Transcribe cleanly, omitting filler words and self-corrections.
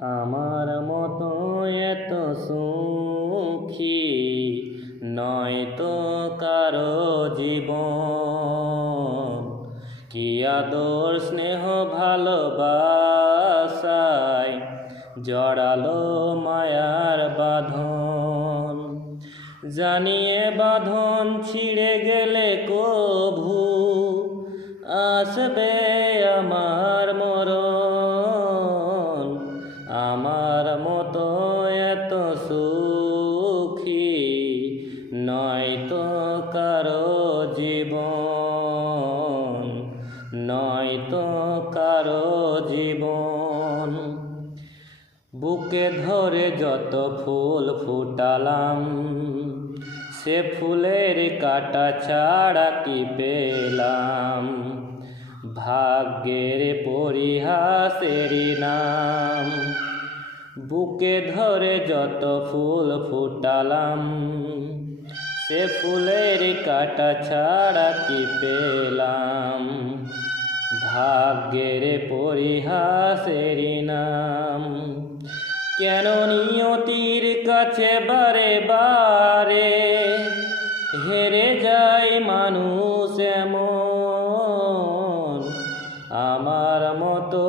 আমার মতো এত সুখী নয় তো কারো জীবন। কি আদর স্নেহ ভালোবাসায় জড়ালো মায়ার বাঁধন। জানিয়ে বাঁধন ছিঁড়ে গেলে কভু আসবে আমার মরণ। আমার মতো এত সুখী নয় তো কারো জীবন, নয় তো কারো জীবন। বুকে ধরে যত ফুল ফুটালাম, সে ফুলের কাটা ছাড়া কি পেলাম? ভাগ্যের পরিহাসেরই নাম। বুকে ধরে যত ফুল ফুটালাম, সে ফুলের কাটা ছাড়া কি পেলাম? ভাগ্যের পরিহাসেরই নাম। কেন নিয়তির কাছে বারে বারে হেরে যায় মানুষ এমন? আমার মতো